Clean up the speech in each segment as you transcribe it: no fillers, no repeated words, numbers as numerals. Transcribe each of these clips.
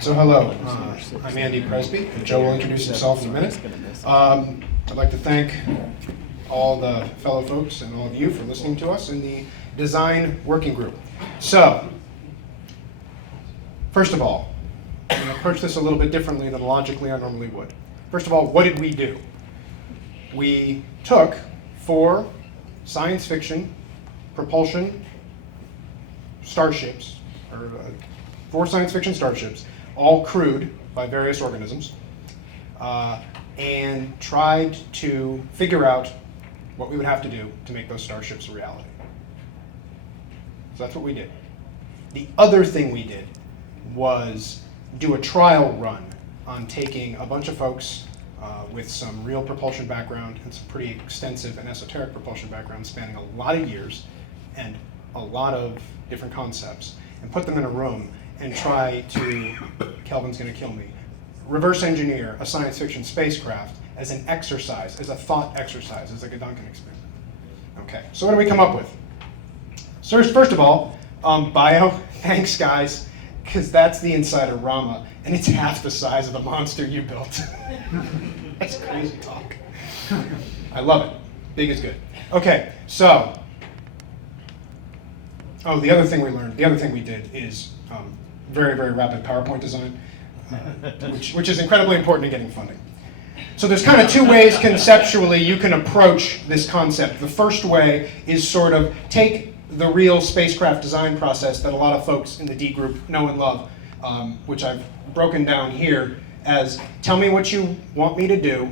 So hello, I'm Andy Presby. Joe will introduce himself in a minute. I'd like to thank all the fellow folks and all of you for listening to us in the design working group. So, first of all, I'm going to approach this a little bit differently than logically I normally would. First of all, what did we do? We took 4 science fiction propulsion starships, or 4 science fiction starships, all crewed by various organisms, and tried to figure out what we would have to do to make those starships a reality. So that's what we did. The other thing we did was do a trial run on taking a bunch of folks with some real propulsion background and some pretty extensive and esoteric propulsion background spanning a lot of years and a lot of different concepts, and put them in a room and try to, Kelvin's going to kill me, reverse engineer a science fiction spacecraft as an exercise, as a thought exercise, as a Gedanken experiment. Okay, so what do we come up with? So first of all, bio, thanks guys, because that's the inside of Rama, and it's half the size of the monster you built. That's crazy talk. I love it. Big is good. Okay, so, the other thing we did is very, very rapid PowerPoint design, which is incredibly important in getting funding. So there's kind of 2 ways conceptually you can approach this concept. The first way is sort of take the real spacecraft design process that a lot of folks in the D group know and love, which I've broken down here as, tell me what you want me to do,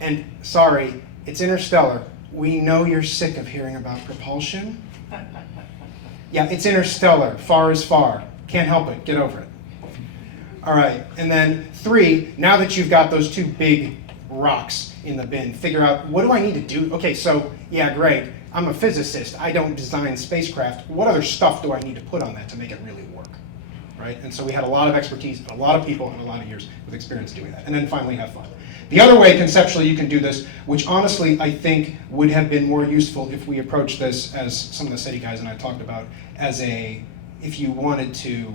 and sorry, it's Interstellar. We know you're sick of hearing about propulsion. Yeah, it's Interstellar, far is far. Can't help it, get over it. All right, and then 3, now that you've got those 2 big rocks in the bin, figure out, what do I need to do? Okay, so, yeah, great, I'm a physicist, I don't design spacecraft. What other stuff do I need to put on that to make it really work? Right? And so we had a lot of expertise, a lot of people, and a lot of years with experience doing that. And then finally, have fun. The other way conceptually you can do this, which honestly I think would have been more useful if we approached this, as some of the SETI guys and I talked about, as if you wanted to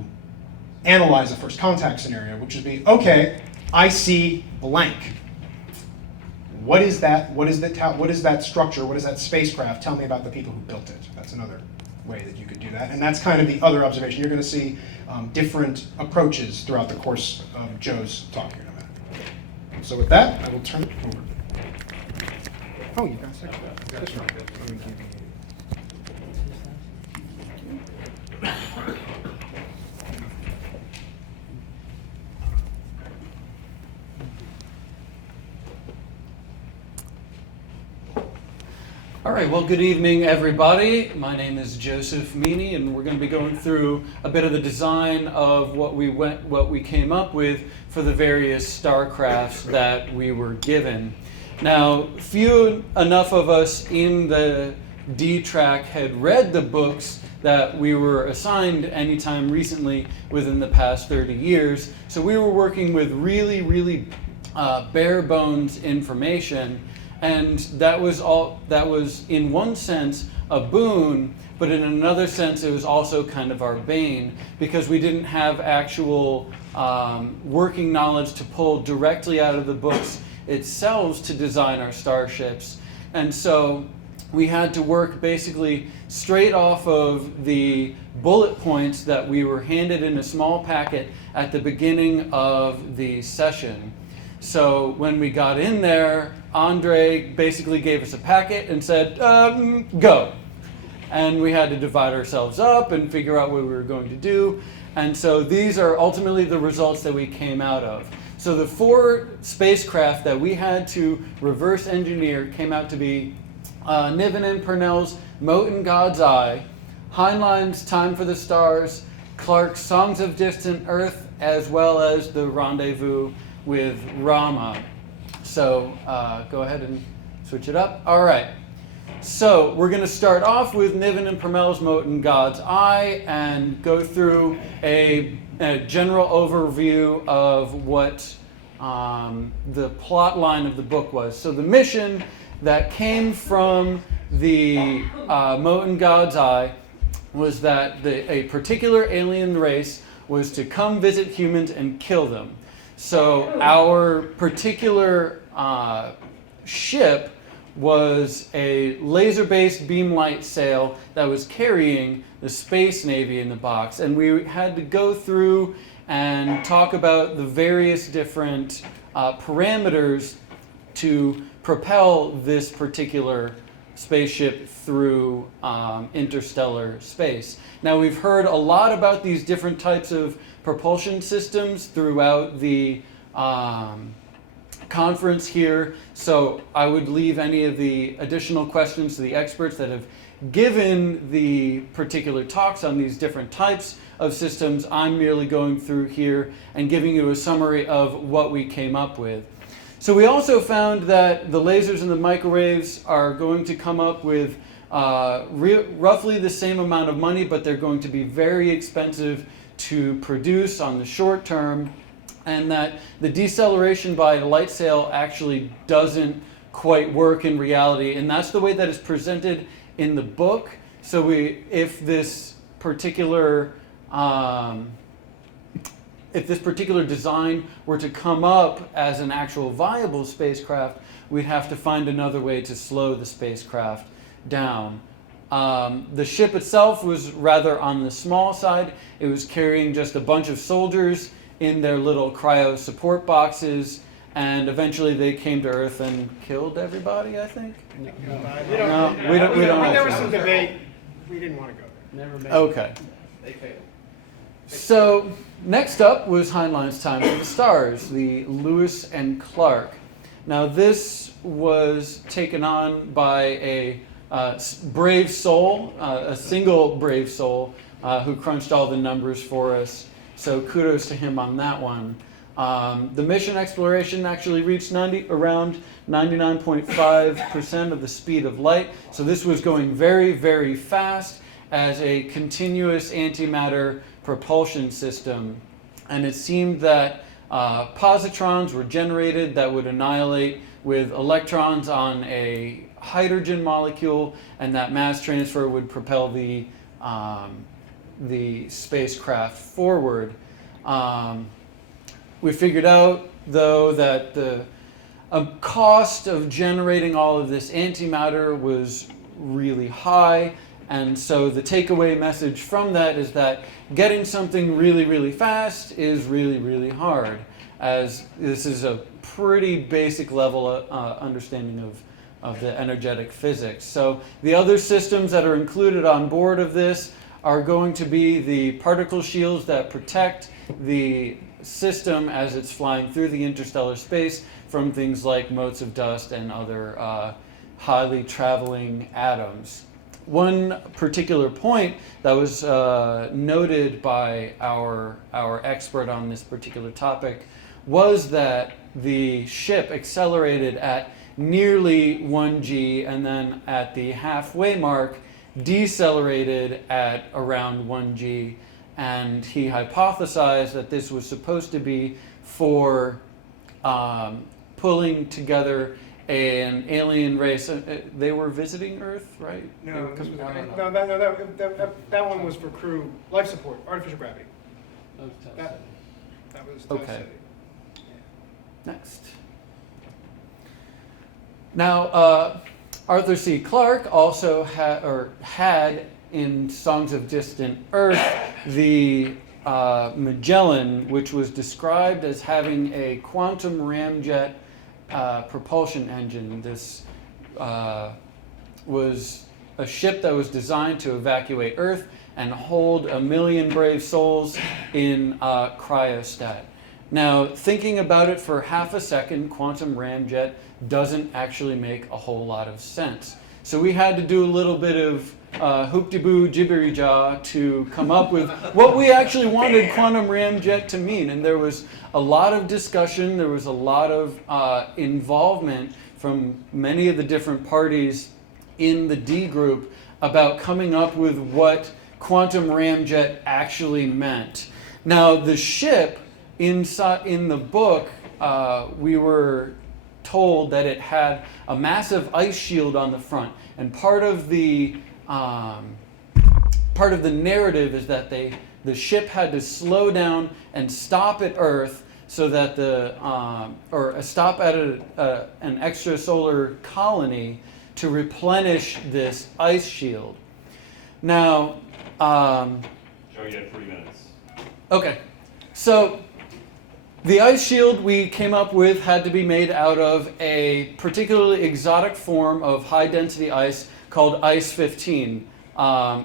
analyze a first contact scenario, which would be, okay, I see blank. What is that? What is that structure? What is that spacecraft? Tell me about the people who built it. That's another way that you could do that. And that's kind of the other observation. You're going to see different approaches throughout the course of Joe's talk here in a minute. So with that, I will turn it over. Oh, you got a second. This one. All right, well, good evening, everybody. My name is Joseph Meany, and we're going to be going through a bit of the design of what we came up with for the various starcrafts that we were given. Now, few enough of us in the D track had read the books that we were assigned anytime recently within the past 30 years, so we were working with really, really bare bones information. And that was in one sense a boon, but in another sense it was also kind of our bane, because we didn't have actual working knowledge to pull directly out of the books itself to design our starships. And so we had to work basically straight off of the bullet points that we were handed in a small packet at the beginning of the session. So when we got in there, Andre basically gave us a packet and said, go. And we had to divide ourselves up and figure out what we were going to do. And so these are ultimately the results that we came out of. So the 4 spacecraft that we had to reverse engineer came out to be Niven and Purnell's Mote in God's Eye, Heinlein's Time for the Stars, Clarke's Songs of Distant Earth, as well as the Rendezvous with Rama. So go ahead and switch it up. All right. So we're going to start off with Niven and Purnell's Mote in God's Eye and go through a general overview of what the plot line of the book was. So the mission that came from the Mote in God's Eye was that a particular alien race was to come visit humans and kill them. So our particular ship was a laser-based beam light sail that was carrying the Space Navy in the box. And we had to go through and talk about the various different parameters to propel this particular spaceship through interstellar space. Now, we've heard a lot about these different types of propulsion systems throughout the conference here, so I would leave any of the additional questions to the experts that have given the particular talks on these different types of systems. I'm merely going through here and giving you a summary of what we came up with. So we also found that the lasers and the microwaves are going to come up with roughly the same amount of money, but they're going to be very expensive to produce on the short term, and that the deceleration by a light sail actually doesn't quite work in reality, and that's the way that it's presented in the book. So if this particular design were to come up as an actual viable spacecraft, we'd have to find another way to slow the spacecraft down. The ship itself was rather on the small side. It was carrying just a bunch of soldiers in their little cryo support boxes, and eventually they came to Earth and killed everybody, I think? We don't there was some debate. We didn't want to go there. Never made Okay. They failed. So next up was Heinlein's Time for the Stars, the Lewis and Clarke. Now this was taken on by a brave soul, a single brave soul, who crunched all the numbers for us. So kudos to him on that one. The mission exploration actually reached around 99.5% of the speed of light. So this was going very, very fast as a continuous antimatter propulsion system. And it seemed that positrons were generated that would annihilate with electrons on a hydrogen molecule, and that mass transfer would propel the spacecraft forward. We figured out, though, that the cost of generating all of this antimatter was really high, and so the takeaway message from that is that getting something really, really fast is really, really hard, as this is a pretty basic level understanding of the energetic physics. So the other systems that are included on board of this are going to be the particle shields that protect the system as it's flying through the interstellar space from things like motes of dust and other highly traveling atoms. One particular point that was noted by our expert on this particular topic was that the ship accelerated at nearly 1G, and then at the halfway mark decelerated at around 1G, and he hypothesized that this was supposed to be for pulling together an alien race. They were visiting Earth, right? No, that one was for crew life support, artificial gravity. That was okay. Next. Now, Arthur C. Clarke also had in Songs of Distant Earth the Magellan, which was described as having a quantum ramjet propulsion engine. This was a ship that was designed to evacuate Earth and hold 1 million brave souls in cryostat. Now, thinking about it for half a second, quantum ramjet doesn't actually make a whole lot of sense. So we had to do a little bit of hoop-de-boo jibbery-jaw to come up with what we actually wanted quantum ramjet to mean. And there was a lot of discussion, there was a lot of involvement from many of the different parties in the D group about coming up with what quantum ramjet actually meant. Now, the ship, in the book, we were told that it had a massive ice shield on the front, and part of the narrative is that they the ship had to slow down and stop at Earth so that stop at an extrasolar colony to replenish this ice shield. Now, Joe, you have 3 minutes. okay, so the ice shield we came up with had to be made out of a particularly exotic form of high-density ice called ice 15.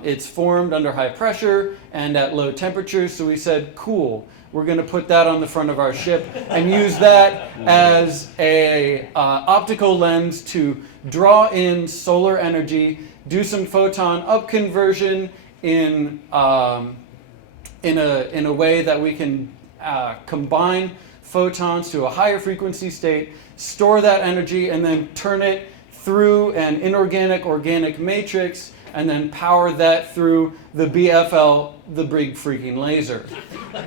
It's formed under high pressure and at low temperatures, so we said, cool, we're going to put that on the front of our ship and use that as a optical lens to draw in solar energy, do some photon up conversion in a way that we can combine photons to a higher frequency state, store that energy, and then turn it through an inorganic-organic matrix, and then power that through the BFL, the big freaking laser.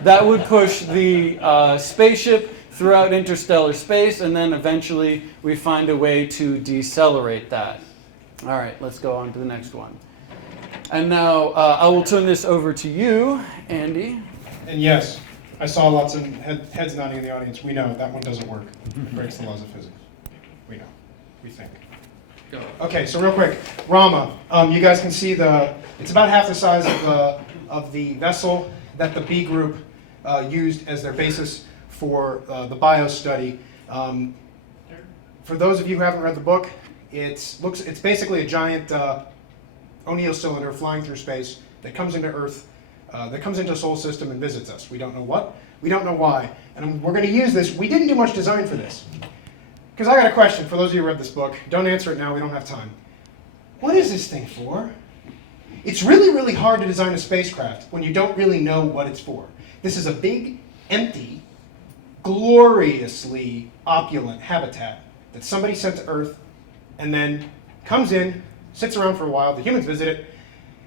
That would push the spaceship throughout interstellar space, and then eventually we find a way to decelerate that. All right, let's go on to the next one. And now I will turn this over to you, Andy. And yes, I saw lots of heads nodding in the audience. We know that one doesn't work. It breaks the laws of physics. We know. We think. Go. Okay, so real quick, Rama. You guys can see it's about half the size of the vessel that the B group used as their basis for the bio study. For those of you who haven't read the book, it's basically a giant O'Neill cylinder flying through space that comes into Earth, that comes into the solar system and visits us. We don't know what, we don't know why, and we're going to use this. We didn't do much design for this. Because I got a question for those of you who read this book. Don't answer it now, we don't have time. What is this thing for? It's really, really hard to design a spacecraft when you don't really know what it's for. This is a big, empty, gloriously opulent habitat that somebody sent to Earth and then comes in, sits around for a while, the humans visit it,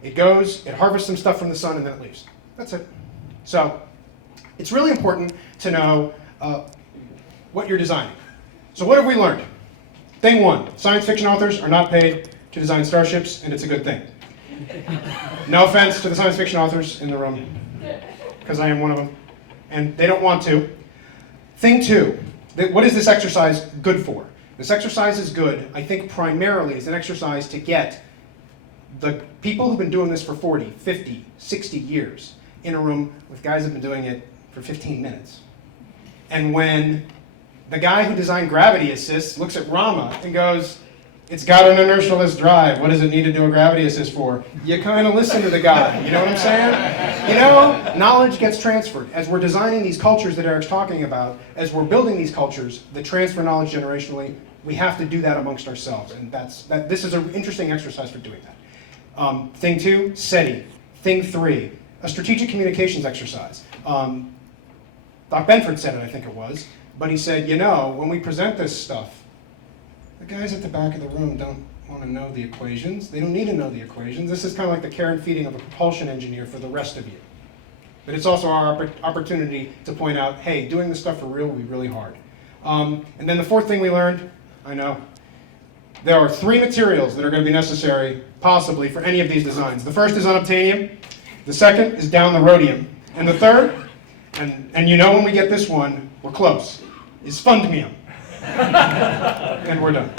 it goes, it harvests some stuff from the sun, and then it leaves. That's it. So it's really important to know what you're designing. So what have we learned? Thing one, science fiction authors are not paid to design starships, and it's a good thing. No offense to the science fiction authors in the room, because I am one of them, and they don't want to. Thing two, what is this exercise good for? This exercise is good, I think, primarily as an exercise to get the people who've been doing this for 40, 50, 60 years in a room with guys who've been doing it for 15 minutes. And when the guy who designed gravity assist looks at Rama and goes, it's got an inertialist drive. What does it need to do a gravity assist for? You kind of listen to the guy. You know what I'm saying? You know, knowledge gets transferred. As we're designing these cultures that Eric's talking about, as we're building these cultures that transfer knowledge generationally, we have to do that amongst ourselves. And this is an interesting exercise for doing that. Thing two, SETI. Thing three, a strategic communications exercise. Doc Benford said it, I think it was. But he said, you know, when we present this stuff, the guys at the back of the room don't want to know the equations. They don't need to know the equations. This is kind of like the care and feeding of a propulsion engineer for the rest of you. But it's also our opportunity to point out, hey, doing this stuff for real will be really hard. And then the fourth thing we learned, I know, there are 3 materials that are going to be necessary, possibly, for any of these designs. The first is unobtainium. The second is down the rhodium. And the third, and you know when we get this one, we're close, is fundmium. And we're done.